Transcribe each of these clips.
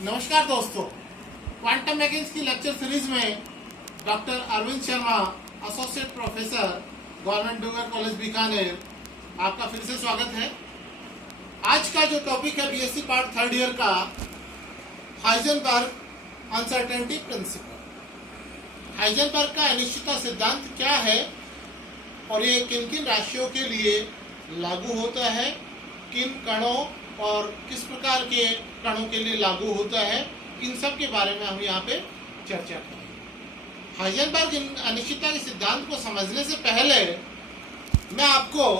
नमस्कार दोस्तों, quantum mechanics की लेक्चर सीरीज में doctor Arvind Sharma, associate professor, government Dungar college Bikaner, आपका फिर से स्वागत है। आज का जो टॉपिक है बीएससी पार्ट थर्ड ईयर का, हाइजेनबर्ग अनसर्टेनिटी प्रिंसिपल। हाइजेनबर्ग का अनिश्चितता सिद्धांत क्या है और ये किन किन राशियों के लिए लागू होता है, किन कणों और किस प्रकार के कणों के लिए लागू होता है, इन सब के बारे में हम यहाँ पे चर्चा करेंगे। हाइजेनबर्ग अनिश्चितता के सिद्धांत को समझने से पहले मैं आपको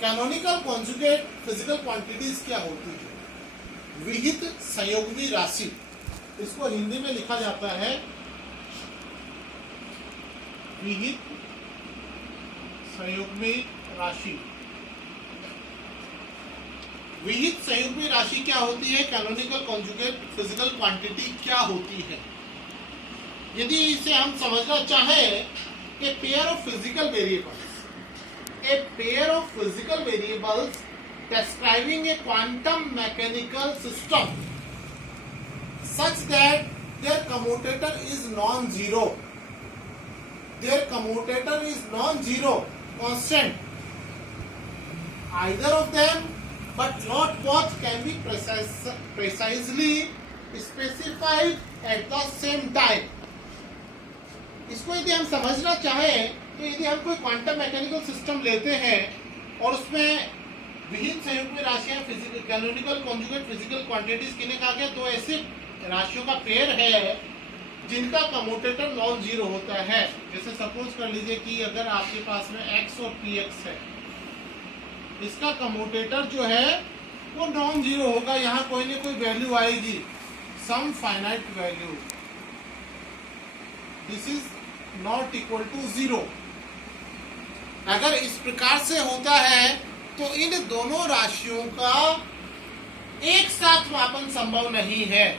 कैनोनिकल कॉन्जुगेट फिजिकल क्वांटिटीज क्या होती है, विहित संयुग्मी राशि, इसको हिंदी में लिखा जाता है विहित संयुग्मी राशि। विहित संयुग्मी राशि क्या होती है, कैनोनिकल कॉन्जुगेट फिजिकल क्वांटिटी क्या होती है। यदि इसे हम समझना चाहें कि pair of physical variables describing a quantum mechanical system such that their commutator is non-zero, constant. Either of them but not both can be precisely specified at the same time. इसको यदि हम समझना चाहें तो यदि हम कोई क्वांटम मैकेनिकल सिस्टम लेते हैं और उसमें विहित संयुग्मी राशियां कैनोनिकल कॉन्जुगेट फिजिकल क्वांटिटीज किन्हें कहा गया, दो ऐसे राशियों का पेयर है जिनका कम्यूटेटर नॉन जीरो होता है। जैसे सपोज कर लीजिए कि अगर आपके पास में x और px है, इसका कम्यूटेटर जो है वो नॉन जीरो होगा, यहाँ कोई ना कोई वैल्यू आएगी, some finite value, this is not equal to zero. अगर इस प्रकार से होता है तो इन दोनों राशियों का एक साथ मापन संभव नहीं है,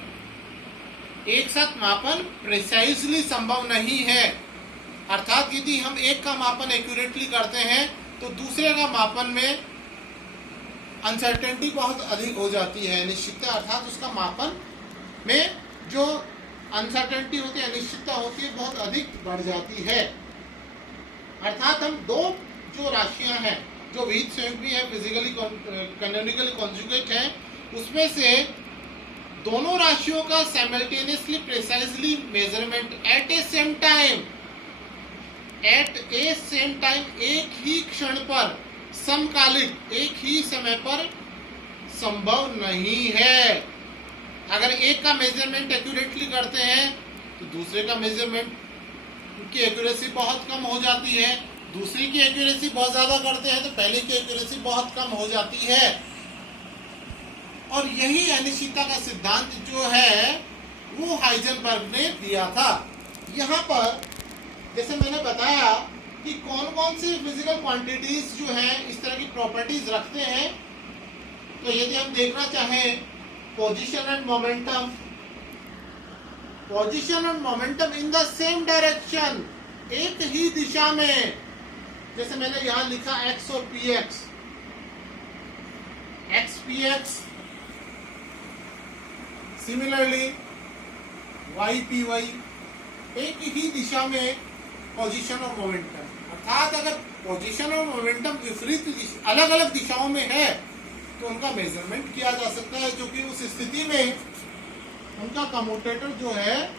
एक साथ मापन प्रिसाइजली संभव नहीं है। अर्थात यदि हम एक का मापन एक्यूरेटली करते हैं तो दूसरे का मापन में अनसर्टेनिटी बहुत अधिक हो जाती है, अनिश्चितता, अर्थात उसका मापन में जो अनसर्टेनिटी होती है, अनिश्चितता होती है, बहुत अधिक बढ़ जाती है। अर्थात हम दो जो राशियां हैं जो विहित संयुग्मी है, फिजिकली कैनोनिकली कॉन्जुगेट है, उसमें से दोनों राशियों का साइमल्टेनियसली प्रिसाइजली मेजरमेंट एट ए सेम टाइम, एक ही क्षण पर, समकालिक एक ही समय पर संभव नहीं है। अगर एक का मेजरमेंट एक्यूरेटली करते हैं तो दूसरे का मेजरमेंट की एक्यूरेसी बहुत कम हो जाती है, दूसरी की एक्यूरेसी बहुत ज्यादा करते हैं तो पहले की एक्यूरेसी बहुत कम हो जाती है। और यही अनिश्चितता का सिद्धांत जो है वो हाइजेनबर्ग ने दिया था। यहाँ पर जैसे मैंने बताया कि कौन कौन सी फिजिकल क्वांटिटीज जो हैं इस तरह की प्रॉपर्टीज रखते हैं, तो यदि हम देखना चाहें position and momentum in the same direction, एक ही दिशा में, जैसे मैंने यहां लिखा x और px, xpx, सिमिलरली ypy, एक ही दिशा में पोजीशन और मोमेंटम। अर्थात अगर पोजीशन और मोमेंटम विपरीत अलग अलग दिशाओं में है तो उनका मेजरमेंट किया जा सकता है, क्योंकि उस स्थिति में उनका कम्यूटेटर जो है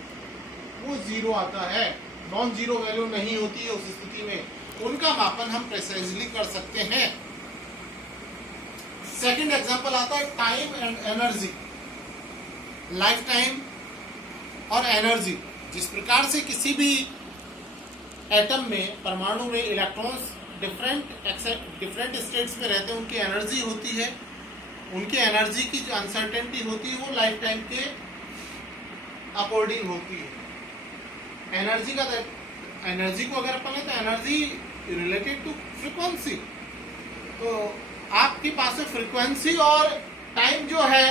वो जीरो आता है, नॉन जीरो वैल्यू नहीं होती है। उस स्थिति में उनका मापन हम प्रिसाइजली कर सकते हैं। सेकंड एग्जांपल आता है time and energy, life time और एनर्जी। जिस प्रकार से किसी भी एटम में, परमाणु में इलेक्ट्रॉन्स डिफरेंट स्टेट्स में रहते हैं, उनकी एनर्जी होती है, उनकी एनर्जी की जो अनसर्टेनिटी होती है वो लाइफ टाइम के अकॉर्डिंग होती है। एनर्जी को अगर अपन लें तो एनर्जी रिलेटेड टू फ्रीक्वेंसी, तो आपके पास फ्रीक्वेंसी और टाइम जो है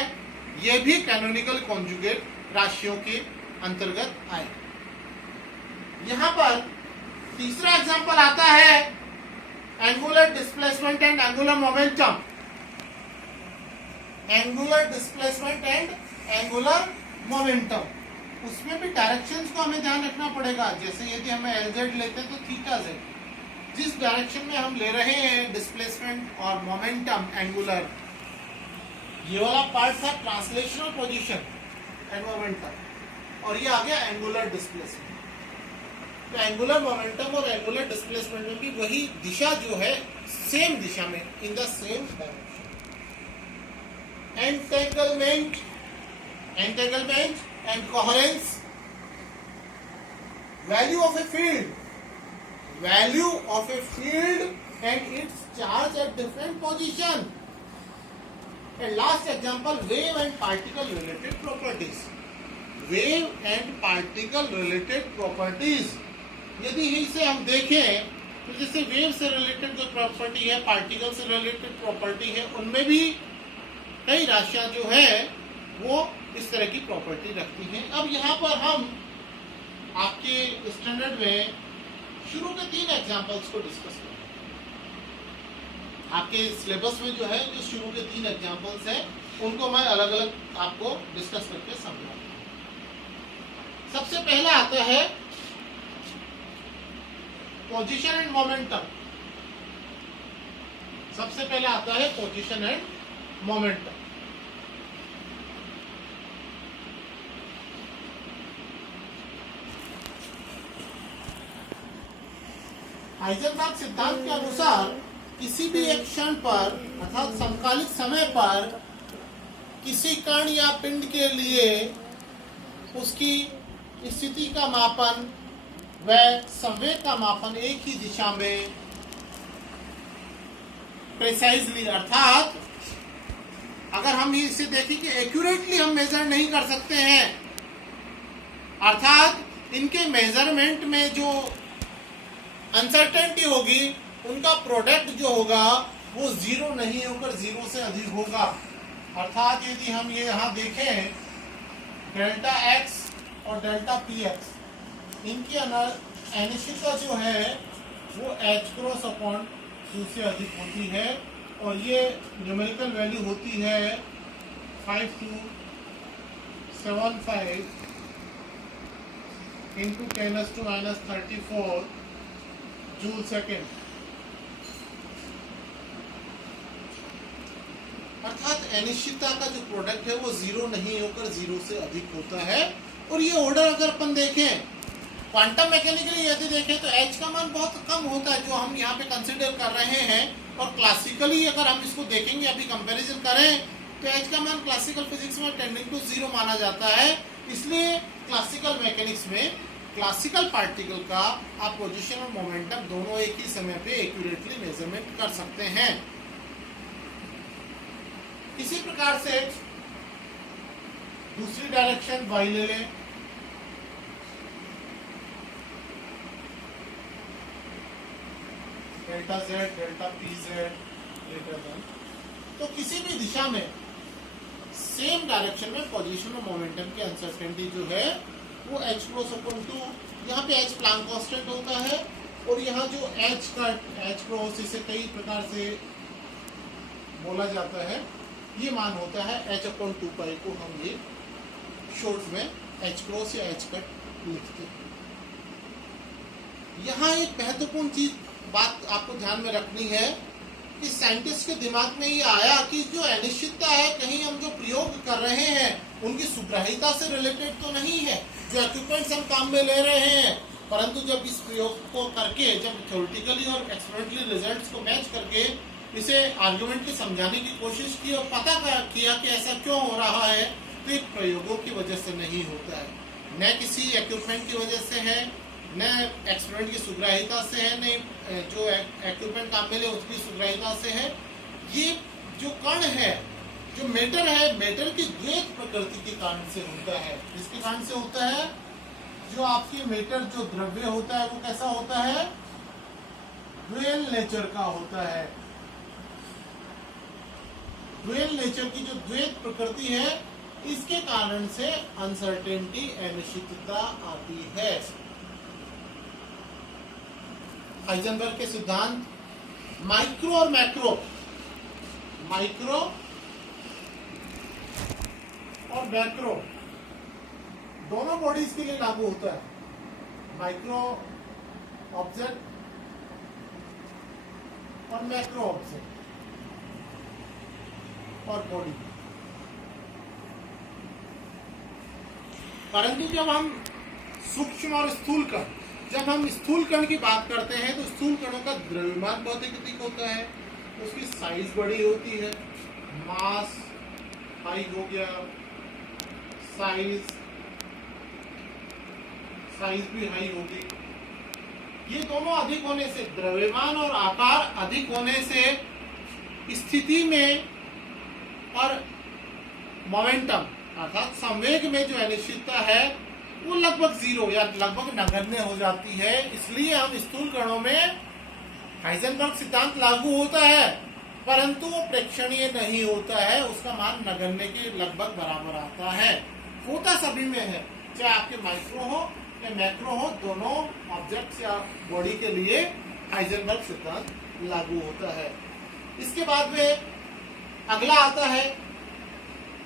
ये भी कैनोनिकल कॉन्जुगेट राशियों के अंतर्गत आए। यहां पर तीसरा एग्जांपल आता है angular displacement and angular momentum. Angular displacement and angular momentum, उसमें भी डायरेक्शंस को हमें ध्यान रखना पड़ेगा। जैसे यदि हमें LZ लेते हैं तो थीटा z, जिस डायरेक्शन में हम ले रहे हैं डिस्प्लेसमेंट और मोमेंटम एंगुलर, ये वाला पार्ट था ट्रांसलेशनल पोजीशन एंड मोमेंटम, और ये आ गया एंगुलर डिस्प्लेसमेंट। तो एंगुलर मोमेंटम और एंगुलर डिस्प्लेसमेंट में भी वही दिशा जो है सेम दिशा में, in the same direction. Entanglement and coherence, value of a field and its charge at different position, and last example wave and particle related properties. Wave and particle related properties, यदि इसे हम देखें तो जैसे wave से related जो property है, particle से रिलेटेड प्रॉपर्टी है, उनमें भी कई राशियां जो है वो इस तरह की प्रॉपर्टी रखती हैं। अब यहाँ पर हम आपके स्टैंडर्ड में शुरू के 3 एग्जांपल्स को डिस्कस करें। आपके सिलेबस में जो है जो शुरू के 3 एग्जांपल्स हैं उनको मैं अलग अलग आपको डिस्कस करके समझाऊंगा। सबसे पहला आता है पोजीशन एंड मोमेंटम। सबसे पहला आता है पोजीशन एंड मोमेंटम। हाइजेनबर्ग सिद्धांत के अनुसार किसी भी एक क्षण पर अर्थात समकालिक समय पर किसी कण या पिंड के लिए उसकी स्थिति का मापन व संवेग का मापन एक ही दिशा में प्रिसाइजली, अर्थात अगर हम इसे देखें कि एक्यूरेटली हम मेजर नहीं कर सकते हैं, अर्थात इनके मेजरमेंट में जो अनसर्टेनिटी होगी, उनका प्रोडक्ट जो होगा वो 0 नहीं होकर 0 से अधिक होगा। अर्थात यदि हम ये यहाँ देखें डेल्टा x और डेल्टा px, इनकी अनिश्चितता जो है वो h क्रॉस अपॉन 2 से अधिक होती है, और ये न्यूमेरिकल वैल्यू होती है 5275 इंटू 10⁻⁻34 जूल सेकेंड। अर्थात अनिश्चितता का जो प्रोडक्ट है वो 0 नहीं होकर 0 से अधिक होता है। और ये ऑर्डर अगर अपन देखें क्वांटम मैकेनिकली यदि देखें तो h का मान बहुत कम होता है जो हम यहाँ पे कंसिडर कर रहे हैं, और क्लासिकली अगर हम इसको देखेंगे, अभी कंपैरिजन करें तो h का मान क्लासिकल फिजिक्स में टेंडिंग टू 0 माना जाता है। इसलिए क्लासिकल मैकेनिक्स में क्लासिकल पार्टिकल का आप पोजीशन और मोमेंटम दोनों एक ही समय पे एक्यूरेटली मेजरमेंट कर सकते हैं। इसी प्रकार से दूसरी डायरेक्शन y ले लें, delta z delta pz greater than, तो किसी भी दिशा में सेम डायरेक्शन में पोजीशन और मोमेंटम की अनसर्टेनिटी जो है वो h क्रॉस अपॉन 2, यहाँ पे h प्लांक कांस्टेंट होता है, और यहाँ जो h का h क्रॉस इसे कई प्रकार से बोला जाता है, ये मान होता है h अपॉन 2 पाई को हम ये शॉर्ट में h क्रॉस या h कट लिखते हैं। यहाँ एक महत्वपूर्ण चीज बात आपको ध्यान में रखनी है कि साइंटिस्ट के दिमाग में ये आया कि जो अनिश्चितता है, कहीं हम जो प्रयोग कर रहे हैं उनकी सुग्राहिता से रिलेटेड तो नहीं है, जो इक्विपमेंट्स हम काम में ले रहे हैं, परंतु जब इस प्रयोग को करके, जब थ्योरेटिकली और एक्सपेरिमेंटली रिजल्ट्स को मैच करके इसे आर्गुमेंटली समझाने की कोशिश की और पता किया कि ऐसा क्यों हो रहा है, तो एक प्रयोगों की वजह से नहीं होता है, न किसी इक्विपमेंट की वजह से है, न एक्सपेरिमेंट की सुग्राहिता से है, न जो इक्विपमेंट काम में ले उसकी सुग्राहिता से है। ये जो कण है, जो मेटर है, मेटर की द्वैत प्रकृति के कारण से होता है। इसके कारण से होता है, जो आपकी मेटर जो द्रव्य होता है वो कैसा होता है, ड्यूअल नेचर का होता है। ड्यूअल नेचर की जो द्वैत प्रकृति है, इसके कारण से अनसर्टेनिटी, अनिश्चितता आती है। हाइजेनबर्ग के सिद्धांत माइक्रो और मैक्रो, माइक्रो और मैक्रो दोनों बॉडीज के लिए लागू होता है। माइक्रो ऑब्जेक्ट और मैक्रो ऑब्जेक्ट और बॉडी। परंतु जब हम सूक्ष्म और स्थूल कण, जब हम स्थूल कण की बात करते हैं तो स्थूल कणों का द्रव्यमान बहुत अधिक होता है, उसकी साइज बड़ी होती है, मास हाई हो गया, साइज भी हाई होगी। ये दोनों अधिक होने से, द्रव्यमान और आकार अधिक होने से स्थिति में और मोमेंटम अर्थात संवेग में जो अनिश्चितता है वो लगभग जीरो या लगभग नगण्य हो जाती है। इसलिए हम स्थूल कणों में हाइजेनबर्ग सिद्धांत लागू होता है, परंतु वो प्रेक्षणीय नहीं होता है, उसका मान नगण्य के लगभग बराबर आता है। होता सभी में है, चाहे आपके माइक्रो हो या मैक्रो हो, दोनों ऑब्जेक्ट्स या बॉडी के लिए हाइजेनबर्ग सिद्धांत लागू होता है। इसके बाद में अगला आता है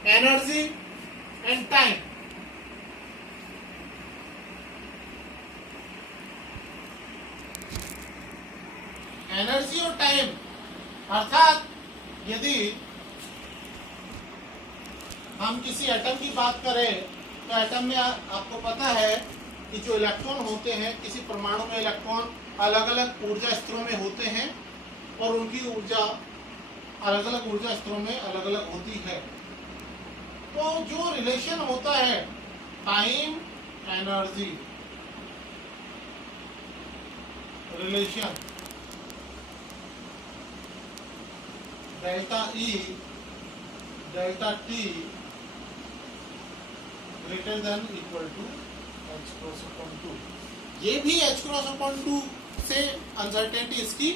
एनर्जी एंड टाइम। एनर्जी और टाइम अर्थात यदि हम किसी एटम की बात करें तो एटम में आपको पता है कि जो इलेक्ट्रॉन होते हैं, किसी परमाणु में इलेक्ट्रॉन अलग अलग ऊर्जा स्तरों में होते हैं और उनकी ऊर्जा अलग अलग ऊर्जा स्तरों में अलग अलग होती है। तो जो रिलेशन होता है time energy relation, delta e delta t greater than equal to h cross upon 2। ये भी h क्रॉस अपॉन 2 से अनसर्टेनिटी इसकी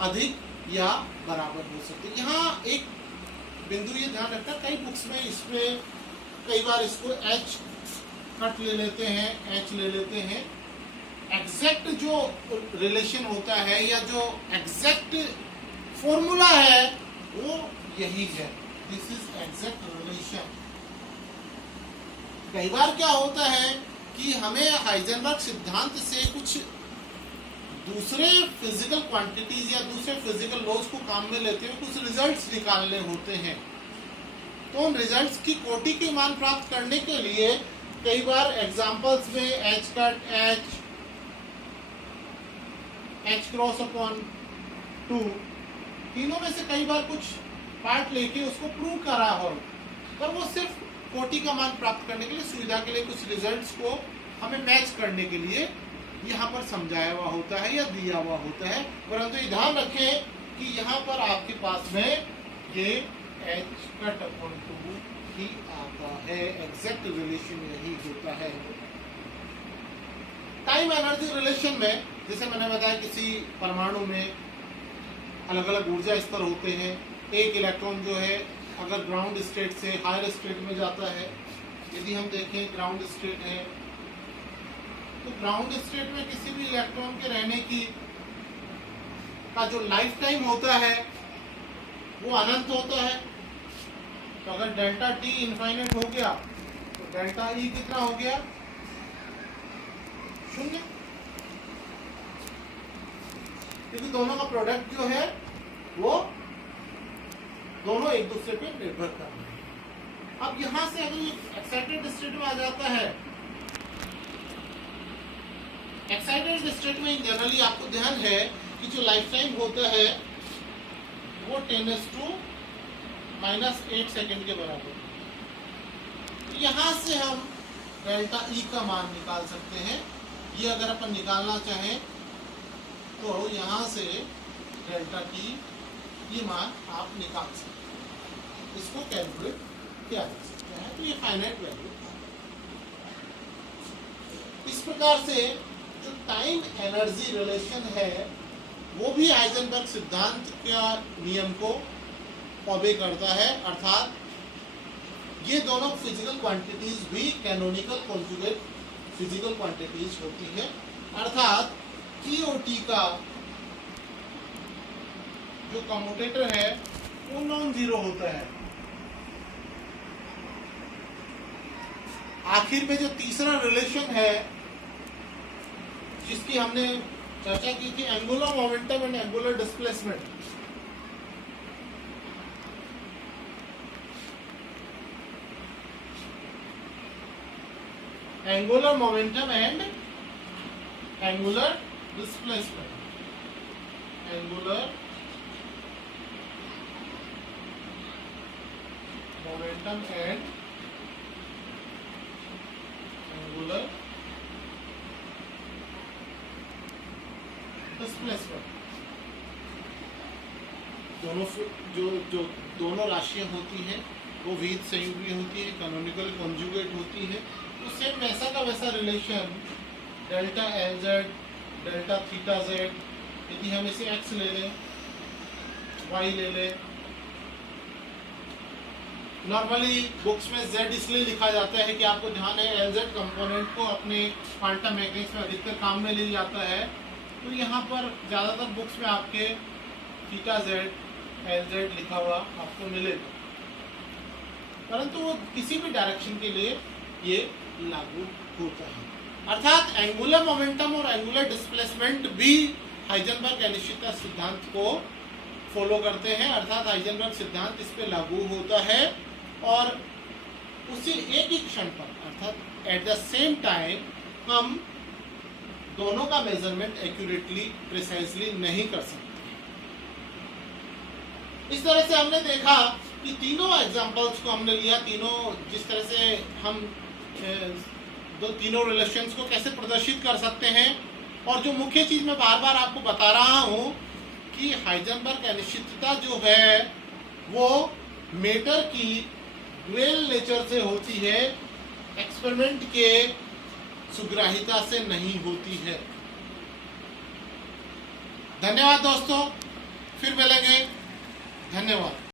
अधिक या बराबर हो सकती है। यहाँ एक बिंदु ये ध्यान रखना, कई बुक्स में इसमें कई बार इसको h कट ले लेते हैं, h ले लेते हैं। एग्जैक्ट जो रिलेशन होता है या जो एग्जैक्ट फॉर्मूला है वो यही है, दिस इज एग्जैक्ट रिलेशन। कई बार क्या होता है कि हमें हाइजेनबर्ग सिद्धांत से कुछ दूसरे फिजिकल क्वांटिटीज या दूसरे फिजिकल लॉज को काम में लेते हुए कुछ रिजल्ट्स निकालने होते हैं। तो उन रिजल्ट्स की कोटि के मान प्राप्त करने के लिए कई बार एग्जांपल्स में h cut h cross upon 2 तीनों में से कई बार कुछ पार्ट लेके उसको प्रूव करा हो, पर वो सिर्फ कोटि का मान प्राप्त करने के लिए, सुविधा के लिए, कुछ रिजल्ट्स को हमें मैच करने के लिए यहाँ पर समझाया हुआ होता है या दिया हुआ होता है। परंतु ये ध्यान रखें कि यहाँ पर आपके पास में ये h कट अपॉन 2 ही आता है, एग्जैक्ट रिलेशन यही होता है। टाइम एनर्जी रिलेशन में जैसे मैंने बताया, किसी परमाणु में अलग अलग ऊर्जा स्तर होते हैं। एक इलेक्ट्रॉन जो है अगर ग्राउंड स्टेट से हायर स्टेट में जाता है, यदि हम देखें ग्राउंड स्टेट है तो ग्राउंड स्टेट में किसी भी इलेक्ट्रॉन के रहने की का जो लाइफ टाइम होता है वो अनंत होता है। तो अगर डेल्टा टी इनफाइनाइट हो गया तो डेल्टा ई कितना हो गया, 0, क्योंकि दोनों का प्रोडक्ट जो है वो दोनों एक दूसरे पे निर्भर कर रहे हैं। अब यहां से अगर एक्साइटेड स्टेट में आ जाता है, एक्साइटेड स्टेट में जनरली आपको ध्यान है कि जो लाइफ टाइम होता है वो 10⁻⁻8 सेकेंड के बराबर। तो यहां से हम डेल्टा ई का मान निकाल सकते हैं। ये अगर अपन निकालना चाहें तो यहां से डेल्टा टी ये मान आप निकाल सकते हैं, इसको कैलकुलेट किया जा सकता है। तो ये फाइनाइट वैल्यू। इस प्रकार से जो टाइम एनर्जी रिलेशन है वो भी हाइजेनबर्ग सिद्धांत का नियम को ओबे करता है, अर्थात ये दोनों फिजिकल क्वांटिटीज भी कैनोनिकल कॉन्जुगेट फिजिकल क्वांटिटीज होती है, अर्थात टी और टी का जो कम्यूटेटर है वो नॉन जीरो होता है। आखिर में जो तीसरा रिलेशन है जिसकी हमने चर्चा की थी, angular momentum and angular displacement. Angular momentum and angular displacement. Angular momentum and angular displacement. दोनों राशियां होती हैं वो विहित संयुग्मी होती है, कैनोनिकल कॉन्जुगेट होती है। तो सेम वैसा का वैसा relation delta L Z, delta theta Z, यदि हम इसे एक्स ले लें, वाई ले लें, नॉर्मली बुक्स में z इसलिए लिखा जाता है कि आपको ध्यान है एल जेड कंपोनेंट को अपने क्वांटम मैकेनिक्स में अधिकतर काम में ले जाता है। तो यहाँ पर ज़्यादातर बुक्स में आपके थीटा जेड, एल जेड लिखा हुआ आपको मिलेगा, परंतु वो किसी भी डायरेक्शन के लिए ये लागू होता है। अर्थात एंगुलर मोमेंटम और एंगुलर डिस्प्लेसमेंट भी हाइजेनबर्ग अनिश्चितता सिद्धांत को फॉलो करते हैं, अर्थात हाइजेनबर्ग सिद्धांत इस पे लागू होता है और उसी एक ही क्षण पर, अर्थात एट द सेम टाइम हम दोनों का मेजरमेंट एक्यूरेटली, प्रिसाइजली नहीं कर सकते। इस तरह से हमने देखा कि तीनों एग्जांपल्स को हमने लिया, तीनों जिस तरह से हम तीनों रिलेशंस को कैसे प्रदर्शित कर सकते हैं। और जो मुख्य चीज मैं बार बार आपको बता रहा हूं कि हाइजेनबर्ग अनिश्चितता जो है वो मैटर की ड्यूअल नेचर से होती है, एक्सपेरिमेंट के सुग्राहिता से नहीं होती है। धन्यवाद दोस्तों, फिर मिलेंगे। धन्यवाद।